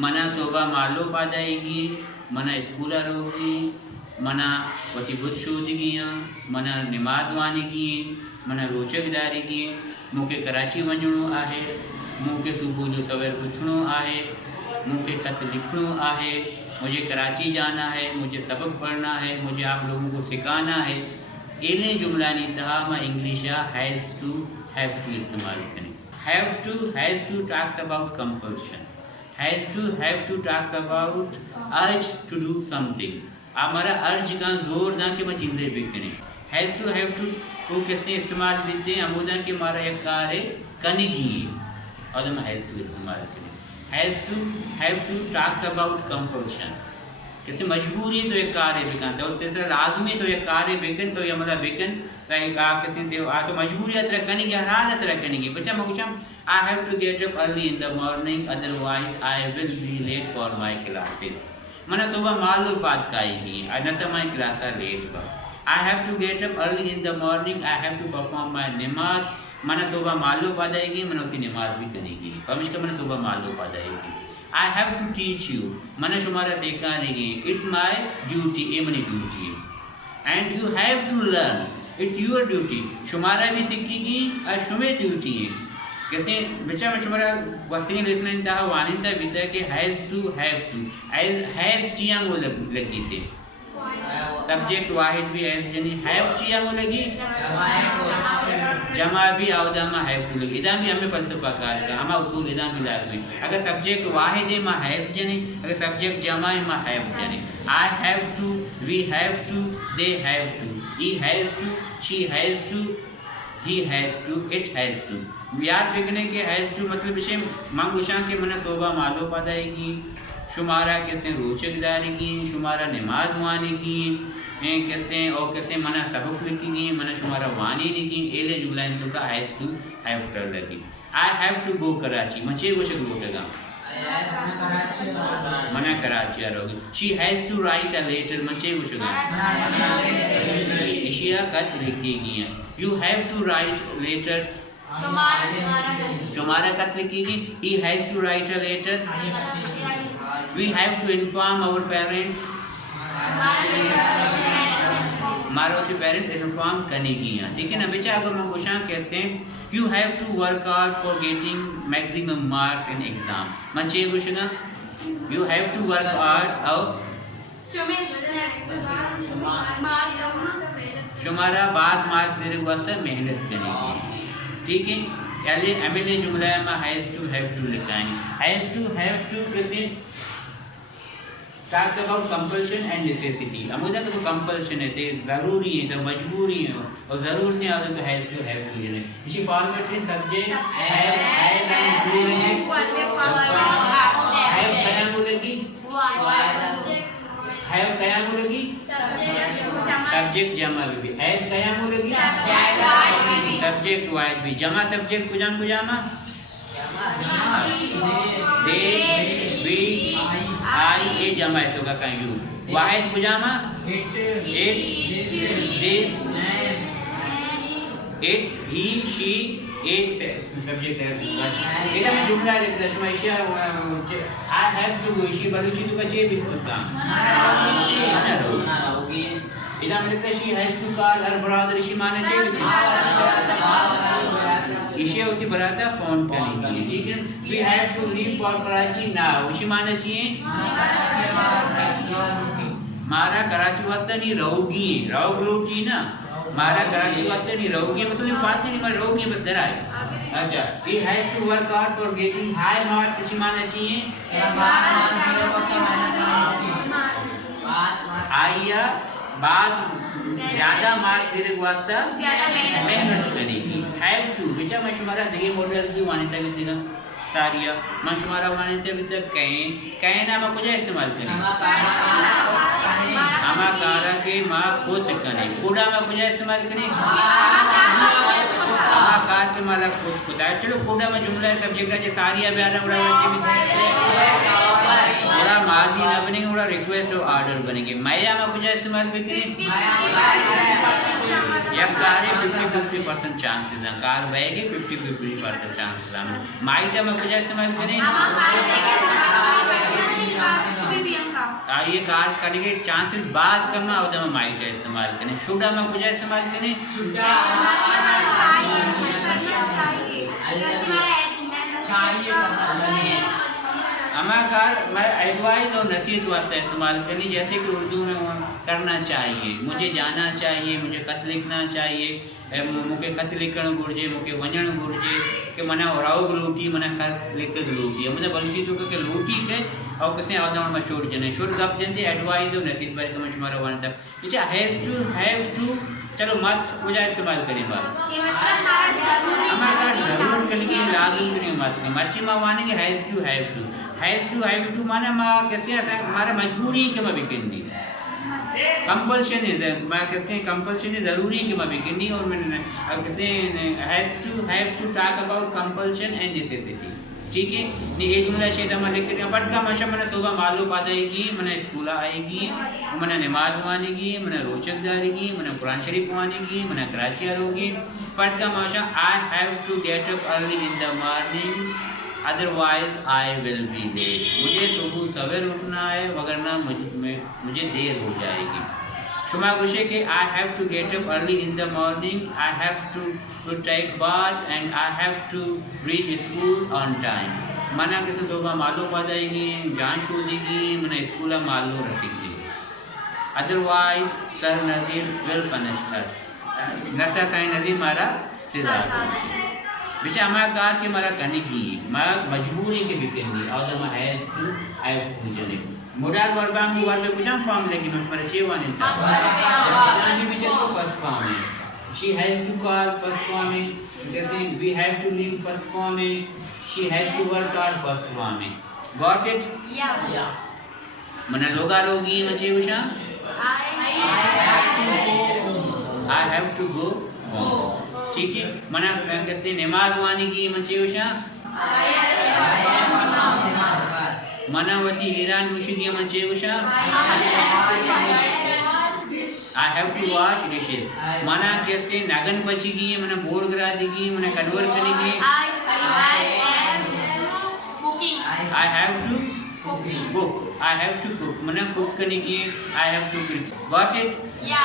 मना सोबा मालो पादाएगी मना स्कूल रोगी मना वती बुद्ध शोधगियाँ मना नमाज वानिगी मना रोचकदारी की मूंखे कराची वञणो आहे मूंखे सुबह जो सवेर उथणो आहे मूंखे खत लिखणो आहे मुझे कराची जाना है मुझे सबक पढ़ना है मुझे आप लोगों को सिखाना है इन्हें जुमलानी तहा मां इंग्लिश हैज़ टू इस्तेमाल करें has to talks about compulsion have to talks about urge to do something हमारा अर्ज का जोर ना कि मैं चीज़ें भी करें हैज़ टू वो किसने इस्तेमाल देते हैं अमोदा के मारा एक कार्य कनेगी और हम हैज़ टू इस्तेमाल करें have to talks about compulsion किसी मजबूरी तो एक कार्य बेकन तो तीसरा लाजमी तो एक कार्य बेकन तो ये मतलब बेकन तो एक आप किसी से आ तो मजबूरी तरह कनेगी हराना तरह कनेगी बच्चा मकुशम I have to get up early in the morning otherwise I will be late for my classes मना सुबह मालूम बात काएगी अनत माय क्लास लेट बा I have to get up early in the morning I have to perform my नमाज मना सुबह मालूम पादाएगी मना उसी नमाज भी करेगी परमिश का मना सुबह मालूम पादाएगी I have to teach you मना शुमारा सिखानेगी इट्स माय ड्यूटी ए मनी duty and you have to learn it's your duty शुमारा भी सीखेगी और शुमे ड्यूटी है कैसे बच्चा में शुमारा वस्ती लिसनिंग था वानिंदा बिता के हैज़ टू चिया वो लगी थे सब्जेक्ट वाहिद भी हैज़ जनी हैव चिया वो लगी जमा भी आवदामा हैव टू लगी इदाम भी हमें फलसफा कार का हमा उसूल इदाम भी लाजमी अगर सब्जेक्ट वाहिद है मा हैज़ जनी अगर सब्जेक्ट जमा है मा हैव जनी I have to we have to they have to he has to she has to he has to it has to याद रखने के हैज़ टू मतलब विषय मांगुशां के मना सोबा मालो पादाएगी शुमारा किसने रोचकदारी की शुमारा नमाज वानी की किसने और किसने मना सबक लिखी मना शुमारा वानी लिखी एले जुलाइन तो का हैज़ टू हैव टू लगी I have to go Karachi मचे वो शक बोलेगा मना कराची आ रहोगी she has to write a letter मचे वो शक एशिया खत लिखेगी you have to write letter तुम्हारा खत लिखेगी he has to write a letter we have to inform our parents मारोती पेरेंट इन्फॉर्म करेगी ठीक है ना बेचा अगर मैं क्वेश्चन कहते हैं you have to work hard for getting maximum marks in exam मंचे question you have to work hard और शुमारा बात मार्क देने वास्ते मेहनत करेगी ठीक है यानी एमएलए जुमला में हैज़ टू हैव टू लिखा है हैज़ टू हैव टू किसने talks about compulsion and necessity अमुदा तो कंपल्शन है ते ज़रूरी है तो मजबूरी है और ज़रूरत है तो हैज़ टू यानी इसी फॉर्मेट में सब्जेक्ट हैव कयाम बोलेगी हैव कयाम बोलेगी सब्जेक्ट जमा भी हैज़ कयाम बोलेगी सब्जेक्ट वाइज भी जमा सब्जेक्ट कुजामा दे वी आई ये जमा है तो का यू वाहिद कुजामा it this it he she एक सब्जेक्ट है इधर में जुमला लिखता है शुमाइशिया I have to go she Balochi तो कचे भी होता है ना होगी इधर में लिखता है she has to call her brother she माने चाहिए इशे होती बराता फोन करेंगे ठीक है we have to leave for Karachi now she माने चाहिए मारा कराची वास्ते नहीं रहोगी रहोगी ना मारा कराची वास्ते नहीं रहोगी मतलब बात नहीं पर रहोगी बस डरा है अच्छा he has to work hard for getting high marks she माने चाहिए आया बाद ज़्यादा मार्क्स देने के वास्ते मेहनत करेगी हैव टू बेचा मैं शुमारा देखिए मॉडल की वानिता भी देगा सारिया मैं शुमारा वानिता भी तक कहें ना मैं कुछ इस्तेमाल करें हमा कारा के माँ खुद करें कूड़ा में कुछ इस्तेमाल करें हमा कार के माला खुद आए चलो कूड़ा में जुमला सब्जेक्ट है सारिया भी आना बड़ा माजी ना बनेंगे बड़ा रिक्वेस्ट और ऑर्डर बनेंगे माया में कुछ इस्तेमाल भी करें या कारे 50% चांसेस हैं कार बहेगी 50% चांसेस हैं माइटा में कुछ इस्तेमाल करें ये कार करने के चांसेस बाज कम और जब माइट का इस्तेमाल करें शुड में कुछ इस्तेमाल करें हमारा कार मैं एडवाइस और नसीहत वास्ते इस्तेमाल करनी जैसे कि उर्दू में करना चाहिए मुझे जाना चाहिए मुझे खत लिखना चाहिए मुझे खत लिखण घुर्जे मुझे वञण घुर्जे कि मना राउग लूटी मना खत लिख लूटी मतलब बलूची तो कि लूटी के और किसने आदम में छोड़ जने छोड़ गप जैसे एडवाइस और नसीहत बारे में शुमारा वनता अच्छा हैव टू चलो मस्त पूजा इस्तेमाल करें बात हमारा जरूर करके लाजम करें मस्त मर्ची मां वाने के हैव टू माने मां कहते हैं हमारा मजबूरी है कि मैं बिकनी कंपल्शन इज मैं कहते हैं कंपल्शन है ज़रूरी है कि मैं बिकनी और मैंने कहते हैं have to talk about compulsion and necessity ठीक है नहीं ये जुमला शेद हम लिख के पढ़ का माशा मैंने सुबह मालूम आएगी मैंने स्कूल आएगी मैंने नमाज मानेगी मैंने रोचक दारेगी मैंने कुरान शरीफ मानेगी मैंने कराची आरोगी पढ़ का माशा I have to get up early in the morning otherwise I will be late मुझे सुबह सवेर उठना है वगरना मुझे देर हो जाएगी शुमा गुशे के I have to get up early in the morning I have to take bath and I have to reach school on time मना किसी सुबह मालूम आ जाएगी जान शो देगी मैंने स्कूल मालूम रखेगी otherwise sir Nazir will punish us नता साईं नज़ीर मारा सजा बेचा हमारा कार के मारा करने की मैं मजबूरी के भी करनी और मैं हैव टू जने मोडाल वर्बांग को वर्ब पूछा फॉर्म लेके मैं पर चेवाने था जानी भी चलो फर्स्ट फॉर्म है she has to call first form है कहते हैं we have to leave first form है she has to work hard first form है गॉट इट या मने लोगा रोगी मचे उषा आई हैव टू गो ठीक है मना कहते नमाज वानी की मचे उषा मना वती ईरान मुशिगी मचे उषा I have to wash dishes मना कहते नागन पचीगी मना बोर्ड गिरा देगी मना कन्वर करेंगे I have to cook I have to cook मना कुक करेंगे I have to cook got it या